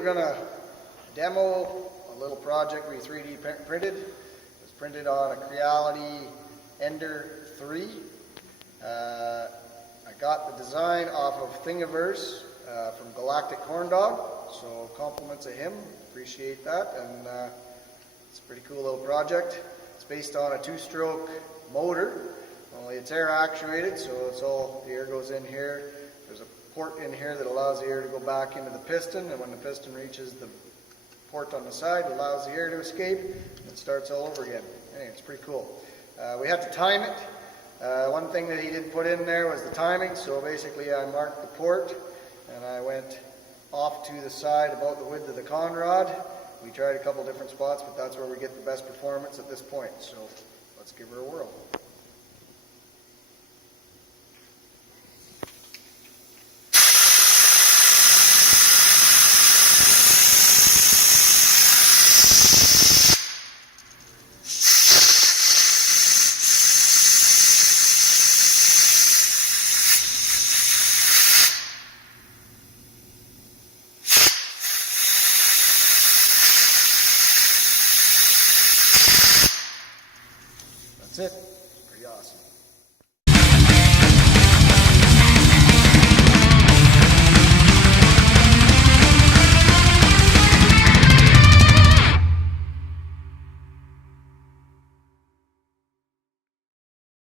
we're going to demo a little project we 3D printed. It was printed on a Creality Ender 3. I got the design off of Thingiverse from Galactic Corndog, so compliments of him, appreciate that, and it's a pretty cool little project. It's based on a 2-stroke motor, only it's air actuated, so it's all, the air goes in here. There's a port in here that allows the air to go back into the piston, and when the piston reaches the port on the side, it allows the air to escape, and it starts all over again. Anyway, it's pretty cool. We have to time it. One thing that he didn't put in there was the timing, so basically I marked the port, and I went off to the side about the width of the con rod. We tried a couple different spots, but that's where we get the best performance at this point, so let's give her a whirl.